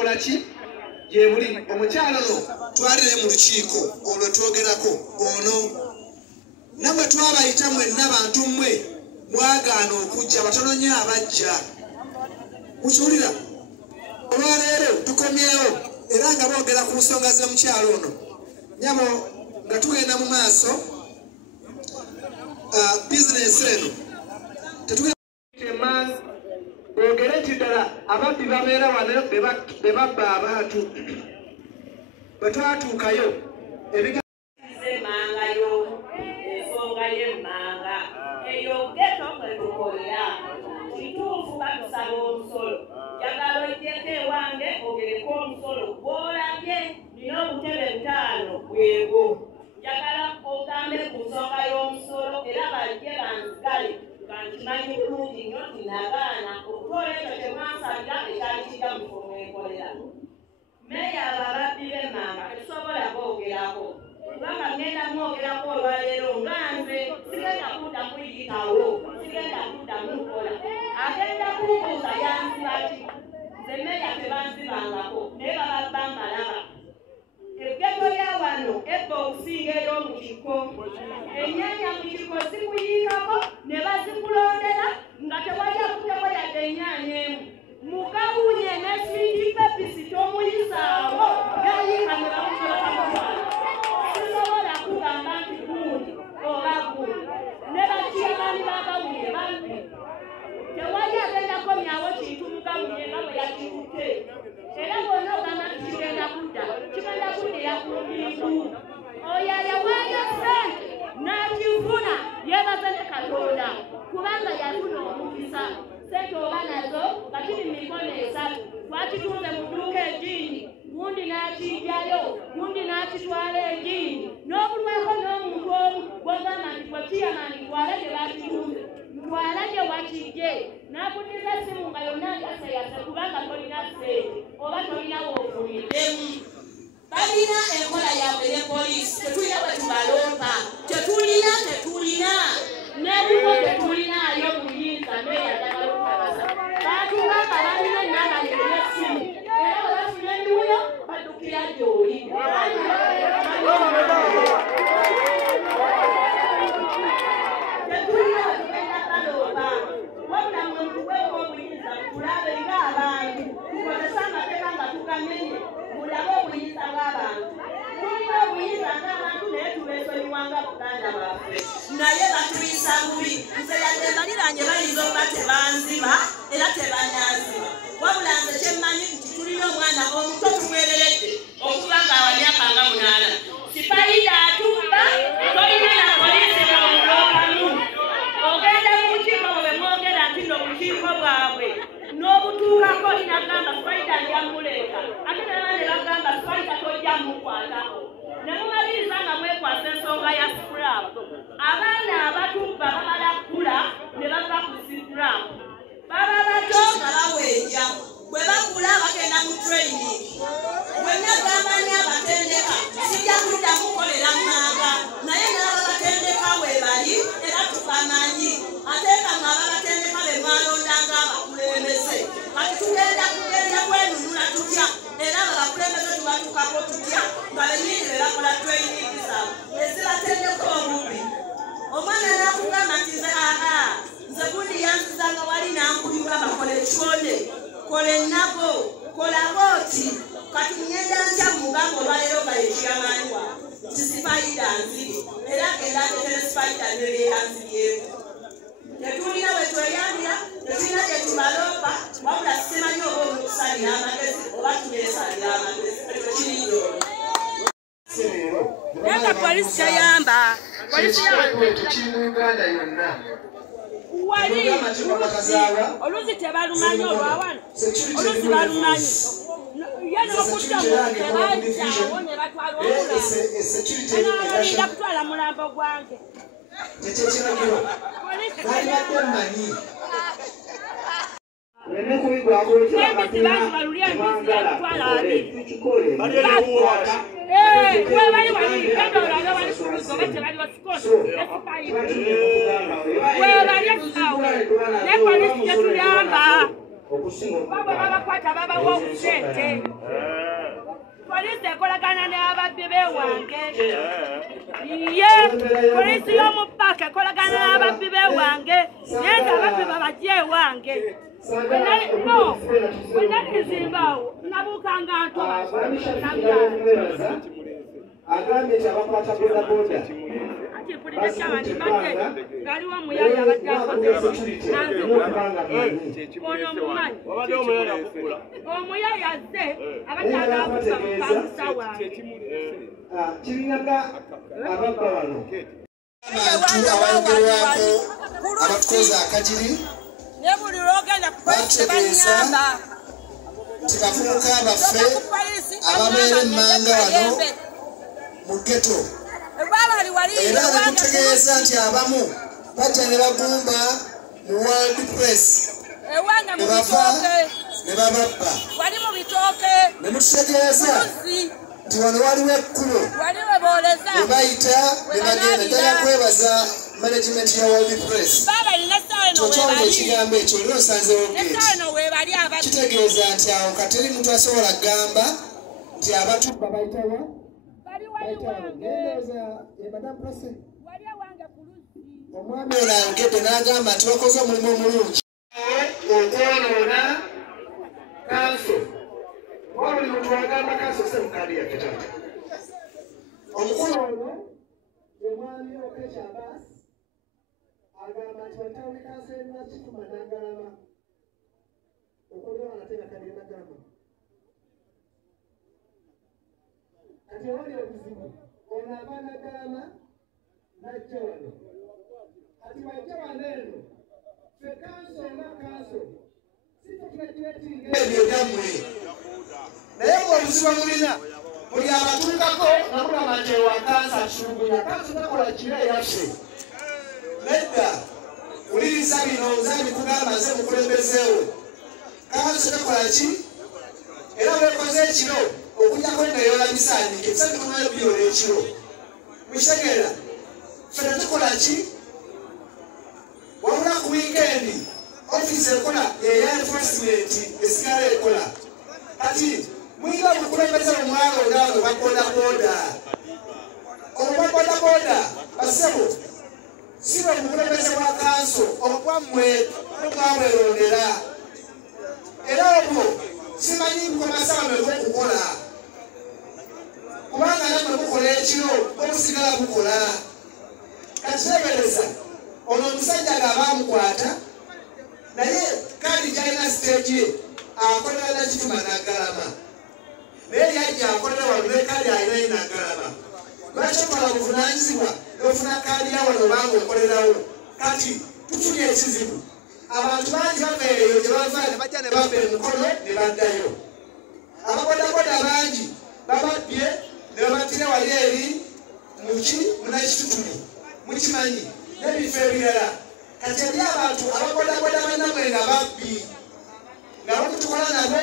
gyekola ki gyebuli omukyalo no twalire mu lukiiko olwo twogerako ono namwe twabayita mwenna bantu mmwe mwagaana okujja batono nnyo abajja mukiwulira olwaleero tukomyewo era nga boogera ku nsonga z'omukyalo ono nyamo nga tugenda mu maaso bizinesi eno boogere nti ddala ababbi babeera wano be babba abantu bwe twatuukayo emangayo ensonga y'emmanga eyo geto kwe tukolera kituufu batusaba omusolo jagala ojjeko ewange ogereko omusolo gw'olabye nina obutebe 5 bwego jagala ogambe ku nsonga y'omusolo era bajje banzigale kankimanyi bulungi nnyo tinagaana okukola ekyo temwansabira ekyali kijja mukomwekolera meya abababbi b'emmanga tetusobola kwogerako kubanga ngenda mwogerako olwaleero nga nze sigenda kudda kuyitawo sigenda kudda mukola agenda kumbuuza yanziba ki nze meya tebanzibangako naye bababba mbalaba egeto lya wano ebba okusinga ey'omu kiko ennyanja mu kiko zikuyiikako ne bazikulondera nga tewajja kuteko yadde ennyanja emu mugawunye ne switi pepisi tomuyisaawo gayiika ne bamusolakamukwala sisobola kugamba nti gundi oba gundi ne bakiyamani bagawunye bambi tewajja agenda komyawo kintu mugawunye nga bwe yakikutte era bonna ogamba nti kigenda kudda yakumbintu oyo ayawaayo ssente n'akifuna yeebaza ne Katonda kubanga yafuna omukisa ssente oba nazo nga kiri mu mikono 3 twakitunze mu dduuka egindi gundi n'akijjayo gundi n'akitwala egindi n'obulwako n'omuntu omu gwogamba nti gwekiyama ntitwala gye bakitunze ntwala gye wakijje n'akuddiza essimu nga yonna ngaseyase kubanga tolina ssente oba tolina woofuliddemu balina enkola yabwe ne poliisi tetulina bwe tubaloopa tetulina n'ebuko tetulinaayo buyinza neyagala okukabasa baatubanga balina n'abalebe n'essimu era bwe bafuna enduuyo baddukira gy'oli tetulina bwe tugenda baloopa wabula mwe mutuweeko obuyinza tulabe ng'abantu tukozesa amateeka nga tugamenye mulabe obuyinza bw'abantu tulina obuyinza ng'abantu naye tubeesonyiwanga buganda bwaffe naye batuyisa bubi nze yadde baliranye bayinza okuba tebanziba era tebanyanziba wabula nze kyemmanyi nti tulina omwana omuto tumwereredde okuba ng'awa myaka nga 8 sipayida atumba tolina na poliisi ng'omuloopamu ogenda mu bukiiko bwe mwogera nti n'obukiiko bwabwe n'obutuukako linagamba sipayida njamuleeta ate nabane bagamba sipayida tojja mukwatako ne mumaliriza nga mwekwasa ensonga ya sikulapu abaana abatubba bamala kkula ne bava ku sikulapu baba bato nga baweeja bwe bakula bagenda mu training bwenna gambani abatendeka sijja kudda mukolera mmanga naye n'ababatendeka weebali era tubamanyi ate kamwe ababatendeka be mwalondanga abakulembeze kati tugenda kwenunula tutya era abakulembeze tubatukako tutya nga benyini be bakola training zaabwe ezibatendeka obubi omwana nakugamba nti nze gundi yanzizanga wali nankubibwa bakola ekikonde kola ennago kola booti kati ngenda ntya mu muganga olwaleero nga yekiyamanyiwa nti sipayida nziri era genda atetere sipayida nebeyanziryewo tetulina bwe tweyambira tetulina gye tubaloopa wabula simanyi oba omukusalira amagezi oba tunyesalira amagezi ekyo kiriyo nga polisi kyayamba polisi kiri mu Uganda yonna wali oluzi tebalumanyi olwawano oluzi balumanyi ye n'okutta muntu tebajjawo ne batwala omulambo kutwala mulambo gwange tekyekiragiro balibadde mmanyi Well, baba babakwata babawa obusente polisi ekolagana n'ababbi b'ewange ye polisi y'omupaka ekolagana n'ababbi b'ewange naye nga ababbi babajja ewange wenalizimbawo nabukanga ntoba agambye nti abakwata bodaboda mpulira kyabandibadde ngaliwo omuyaya abadde akozeono omumanyi omuyaya azze abadde agakubamukamusa wange kirinaga ababba wano abantu abayogerwako abatukoza akajiri bategeeza nti bavubuka baffe ababeera emmanga wano mu ghetto era ne tutegeeza nti abamu bajja ne bagumba mu World Press ne bava ne bababba ne mututegeeza nti wano waliwo ekkubo we bayita ne bagenda ddala kwebaza management ya World Press totwala ekigambo ekyo olina osanzewo geti kitegeeza nti awo kateri muntu asobola kugamba nti abatubba bayitawa omwami ono ayogedde n'agamba nti bakoze omulimu omulungi okwonoona kanso wa buli muntu agamba kanso se mukadi yaffe tata omukulu ono omwami Okech Abbas agamba nti watawo ne kanso erina Kifuma Naggalama okulwa ate nga kadi Naggalama kati wali obuzibu ono aba Naggalama najja wano kati bajja wano eno ffe kanso nga kanso ebyo byammwe naye ng'obuzibu mulina buli abatuukako namulaba nti ewa kansa nsulugunya kanso takola kira yaffe nedda wuliriza bino nze bikugamba nze mukulembezeewo kanso takola ki era weekoze ekiro okujjako neyola bisaanike bisanyikunayo byola ekiro mukitegeera ffe tetukola ki wabula ku wiikendi ofisi ekola eya enforcement esigala ekola kati muyinga mukulembeze omwalo olaba babodaboda obabodaboda basebo sibe omukulembeze bwa kanso obwammwe mumwabwerondera era obwo simanyi mukomasawa mwekukukola kubanga namwe mukola ekiro obusigala bukola kakitebereza ono omusajja ngaabamukwata naye kandi kyalina siteegi ye akolera na Kifuma Naggalama naye yajja akolera wano ne kandi alinayo Naggalama lwaki okola buvunaanyizibwa nofuna kandi ya wano obanga okolerawo kati tufunye ekizibu abantu bangi bava eyo gye bava ne bajja ne bava emikono ne baddayo ababodaboda bangi bababbye ne babatira wali eri muki munakitutuli mukimanyi n'ebifo ebirala kati eri abantu ababodaboda bannamwe nga babbi nga bamutukola nabo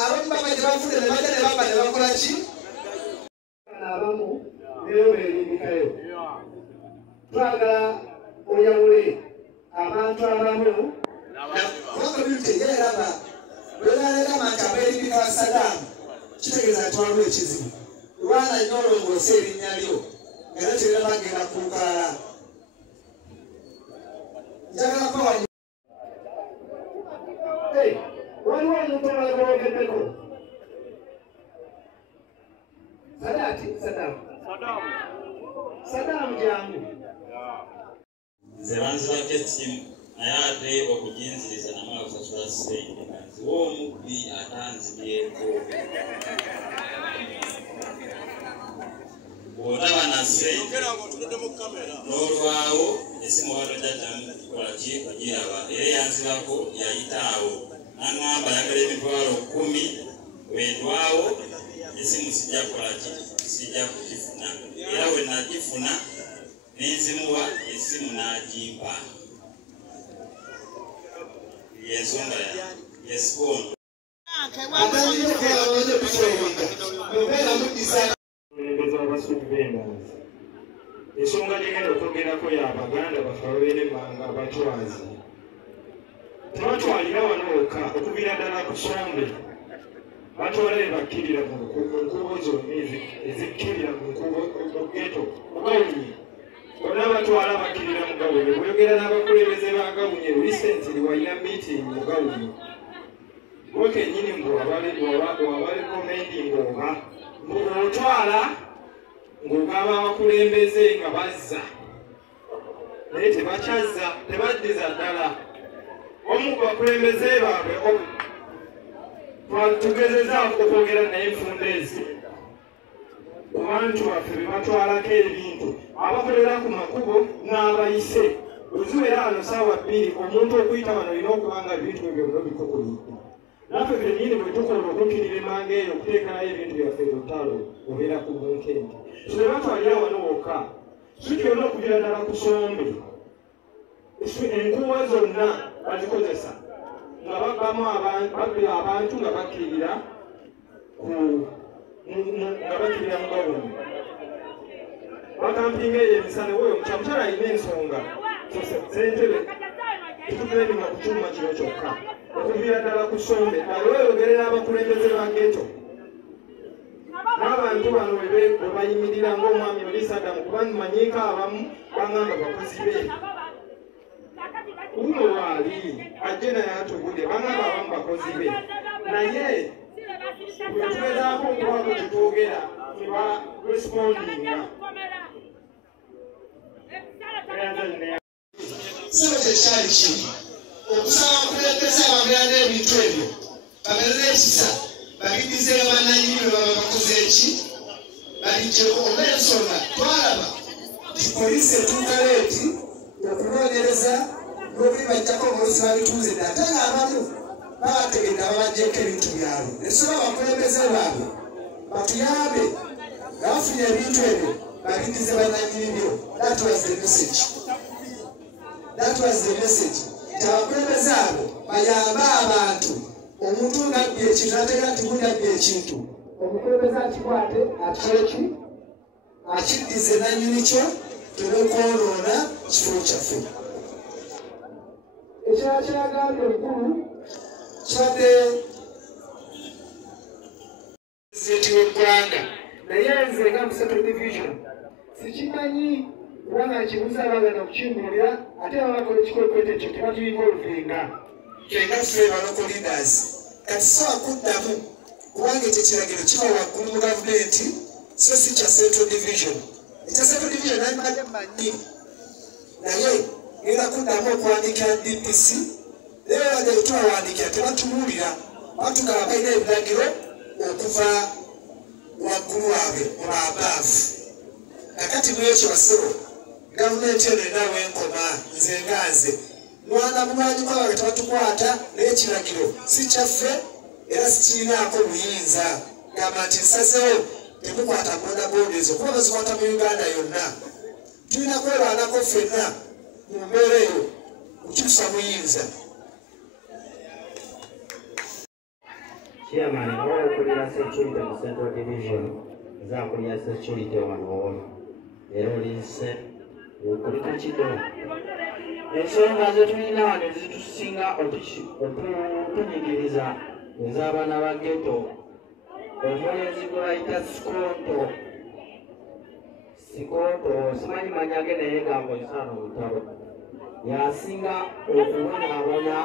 abamu baba gye bavudde ne bajja ne baba ne bakola ki abamu neyo beerimbikayo twagala oyawule abantu abamu kubanga yeraba bwenalegama nti abeerimbika ba Saddam kitegeeza nti waliwo ekizibu lwana nnyo olongoosa erinnya lyo era terina bagenda kulukalala njagala waliwo omuntu olagoogeddeko Saddam jangu nze banzibako essimu naye ate okujinziriza namala kusasula ssente nga nziwa omubbi atanzibyeko bw'otaba na ssente n'olwawo essimu watojjajjamu kukola ki kugiraba era yanzibako yayitaawo naŋŋamba yagala emitwalo 10 wendwawo essimu sijja kukola ki sijja kugifuna era we nagifuna nenzimuwa essimu n'agimpa yensonga yesikono ensonga gyegenda okwogerako y'abaganda baffe ababeera emmanga abatwazi tebatwalira wano wokka okubira ddala ku Sombe batwala bebakkirira mu nkubo zonna ezikkirira mu nkubo mu geto mugawunyi bonna batwala bakkirira mu gawunyi bweyogera n'abakulembeze ba gawunyi recently walina meeting mu gawunyi gwe kennyini mbu wabalekomendi ng'oba otwala ng'ogaba abakulembeze nga bazza naye tebakyazza tebaddiza ddala omu ku bakulembeze baabwe tugezezaako okwogera naye enfunda ezi ku bantu baffe be batwalako ebintu abakolera ku makubo n'abayise oziwera ano saawa 2 omuntu okuyita wano olina okuba nga ebintu ebyo bino bikukulidde naffe fennyini bwe tukola okukkirira emanga eyo okuteekanayo ebintu byaffe lutalo obeera ku bunkendi so ne batwalira wano wokka si kyonna okugira ddala ku Sombe enkuwa zonna bazikozesa nga baggamu abantu nga bakkirira mu gawuni bakampinga eyo emisana weyo mukyala alina ensonga sentebe tutugendinga ku kyuma kino kyokka okuvira ddala ku Sombe naye weyogerera abakulembeze ba geto n'abantu bano bwe bayimirira ng'omwami oli Sadamu kuba mmanyiiko abamu bangamba bakozi be uno waali ajje naye atugudde bangamba abamu bakozi be naye bwetugezaako okubaako kyetwogera teba respondinga sebo kyekyali kiri okusaba abakulembeze ababeera n'ebintu ebyo babeera n'ekisa babigizeyo bannanyini be baba bakoze eki balijjeko oba ensonga twalaba poliisi etuuka leeti okunoonyereza n'okubibajjako omulosi babituuze dda ate ng'abamu babategedde ababajjeko ebintu byabwe netusoba abakulembeze baabwe batuyambe nga bafunye ebintu ebyo babigize bannanyini byo. That was the message nti abakulembeze abo bayambe abantu omuntu ng'abbye ekintu ategera nti gundi abbye ekintu omukulembeze akikwate akikole ki akiddize nannyini kyo tolwokwonoona kifo kyaffe. Ekirala kyagambye omukulu kibadde pulezidenti w'eggwanga naye nze nga mu Central Division sikimanyi kubanga kibuuza abagana okukimbuulira ate babakola ekikwekweta ekyo tebatuinvolvinga kyenga ffe ba local leaders kati soba kuddamu kubanga ekyo kiragiro kiba waggulu mu gavumenti so si kya Central Division. Ekya Central Division nandibadde mmanyi naye ngenda kuddamu okuwandiikira DPC naye badde tubawandiikira tebatubuulira batugaba balina ebiragiro okuva waggulu waabwe oba abaavu. Nakati mwekyo basebo gavumenti eno erinawo enkoma nze nga nze mwana mumanyi kwaba tebatukwata naye ekiragiro si kyaffe era sikirinaako buyinza gamba nti nsazewo temukwata bodaboda ezo kuba bazikwata mu Uganda yonna tulina kwerwanako ffenna mu mbeera eyo kukyusa buyinza. Chairman, okulira security mu Central Division nzaakulira security wano ono era olise okulika kido ensonga zetulina wano ezitusinga otunyigiriza ez'abaana ba geto omulenzi gwe bayita Sikonto simanyi manyage naye gankozesana omutabo yasinga okubonaabona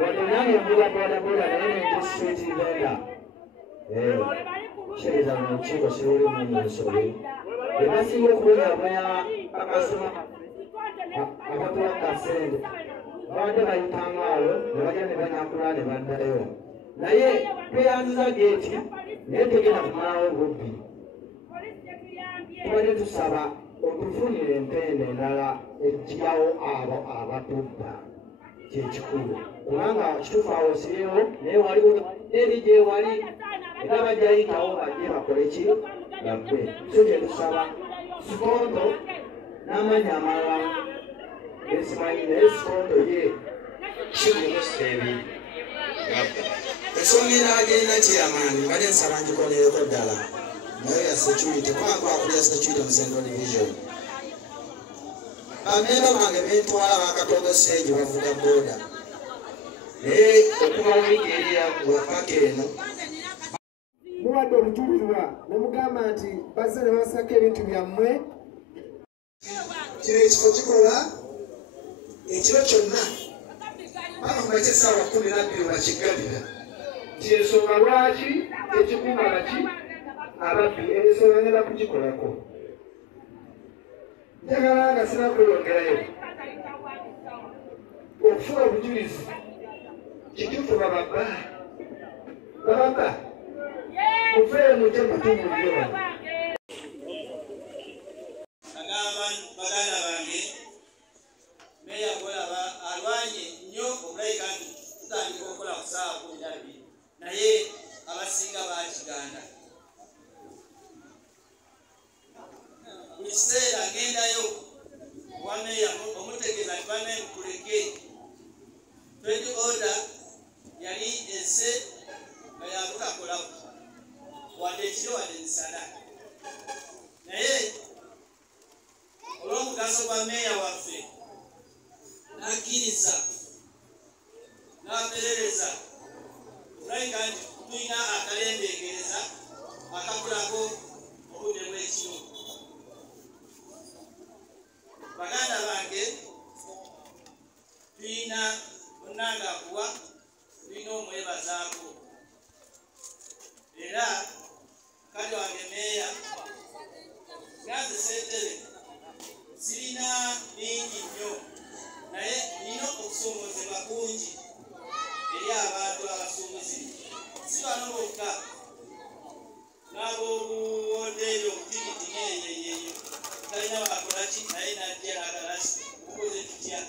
wadde nange mbuga bodaboda naye nenti street vendor kyereza mu nkiiko siruli mu nsoli ebasinga okubonyabonya akasoma abakola kasente babadde bayitangaawo ne bajja ne banyakula ne baddayo naye tweyanziza geeti naye tegenda kumalawo bubbi tubadde tusaba otufunire empenda endala ejjawo abo abatubba kyekikulu kubanga kituufu awo sirewo naye waliwo eri gyewali era bajjayitawo bajje bakole ki babbe so kyetusaba Sikonto n'amanya amalala esimanyi naye Sikonto ye kimusebi ensonga enagenda kyeyamaani bali ensaba ngikolereko ddala naye ya security kubanga akulya security mu Central Division bamemba bange bentwala bakatogese gye bavuga boda naye okuva mu wiiki eriyakuwa paka eno muwadde obujulirwa ne mugamba nti bazze ne basaka ebintu byammwe kino ekifo kikola ekiro kyonna paka kumakya essaawa 12 bakiggalira kyensonga lwaki ekikuuma baki ababbi ensonga ngenda kugikolako njagala nga sina kweyongerayo okufuna obujulizi kituufu bababba mufeere mujje mutumuliro agamba baganda bange meya golaba alwanye nnyo okulayika nti tutandika okukola ku ssaawa 12 naye abasinga bakiganda buli kiseera agendayo wa meya omutegeeza nti banaye mukuleke twedi order yali esse nga yabutakolako wadde ekiro wadde misana naye olw'omugaso gwa meeya waffe n'akkiriza n'aperereza okulabika nti tulina akalembeekereza akakulako obudde bw'ekiro baganda bange tulina onnangakuwa tulina omwebazaako era kati wange meeya ganze seetere sirina bingi nnyo naye nina okusoomozebwa kungi eri abantu abasuubuzi si bano bokka n'ab'obuwondeeri obutigiti neeyeyeeyo talina bakolaki naye najja nagalasi okukoze tutya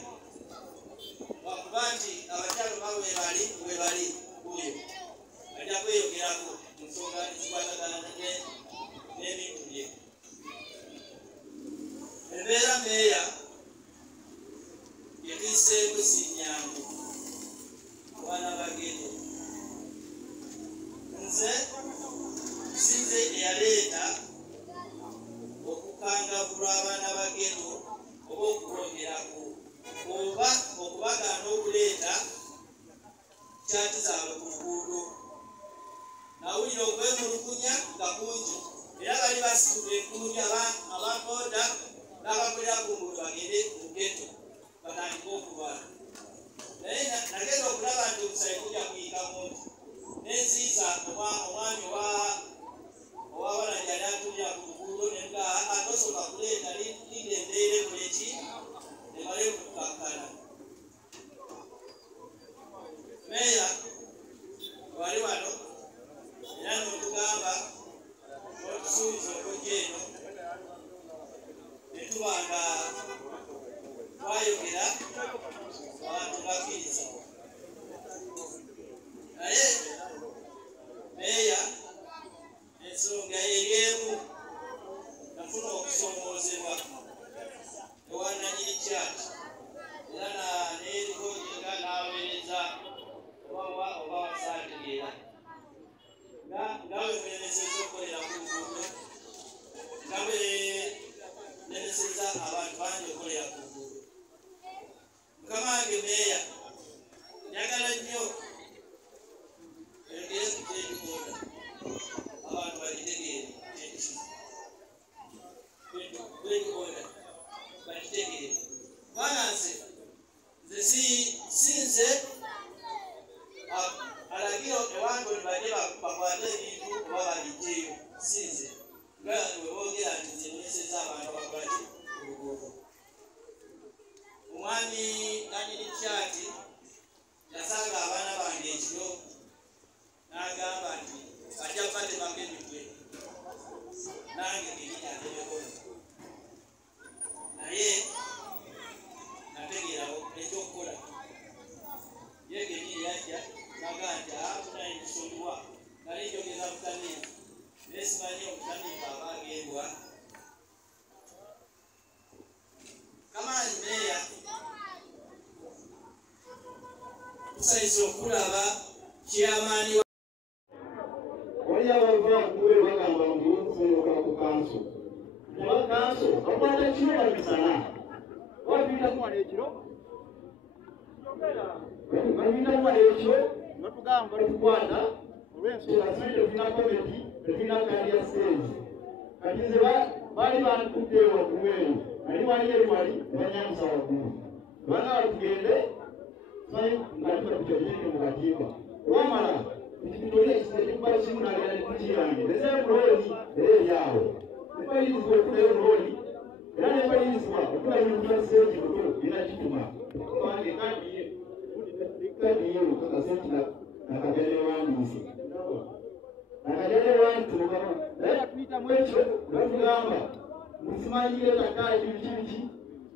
wakuba nti abakyalo ba webali kuyo ajja kweyogerako mu nsonga ezikwatagana n'ebintu bye embeera meeya yetuyiseeko si nnyangu abaana bagendo nze eyaleeta okukangavulwa abaana bagendo oba okukwongerako oba okubagaana okuleeta kyati zaabwe ku luguudo nawulira okwemulugunya nga kungi era bali basitula enkumuli ababoda n'abakolera ku nguudo bagende mu ghetto batandika okulwana naye nagenda okulaba nti omusayi kujja kuyika muntu nenziiza omwami owabala gyali atulira ku luguudo nenga atosoka kuleeta linde embeere muleki emale kukakkana meeya wali wano era notugamba otusuubiza okujja eno netuba nga twayogera abantu bakkiriza naye meeya ensonga eri emu nafuna okusomoozebwa ewananyini kyaki era neerikodinga n'aweereza oba wasaategeera ngawe weemeseza okukolera ku luguudo ngawe nemeseza abantu bangi okukolera ku luguudo mukama wange meeya njagala nnyo erogere kuteekooda abantu bagitegeere teekooda bagitegeere kubanga nze sinze alagira ewange oli bajje bakwate ebintu oba babijjeyo sinze nga weboogera nti nze nemeseza abantu abakolaki ku luguudo omwami nanyini kyati yasanga abaana bange ekiro n'agamba nti ajja kubatemako emitwe nange ngekinyatemeko naye nategeerawo ekyokukola yegenyini yajja naga nti akunayingisonibwa nali njogeza mutaniivu naye simanyi omutaniivu aba agendwa kamaanyi meeya tusanyusa okulaba kyamaanyi waliyo abavaakuwe bagamba nti okufunyoka ku kanso aba kanso bakwata ekiro babisana batugamba tukwata olw'ensonga ziri tezina komiti tezina kaliya stage kati nze baali bantudde waggulu eyo ali wali eri wali banyamusa waggulu kubanga batugende tumanyi nga tubatukyokyenge mu katimba wamala tukitolera ekikuba kimu nagenda nekukiyange ezebulooni era eryawo nebayirizibwa okunayo looni era nebayirizibwa okulayinza sente kuto era kituma wange kadiyo kakasenti nakajalewandiise nakajalewanditumukama naye katuyitamu ekyo batugamba musimanyire takale bibikibiki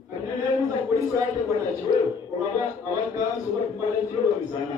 kati nenebuuza polisi yatekwata kiwero olaba abakanso batumala ekiro bamisana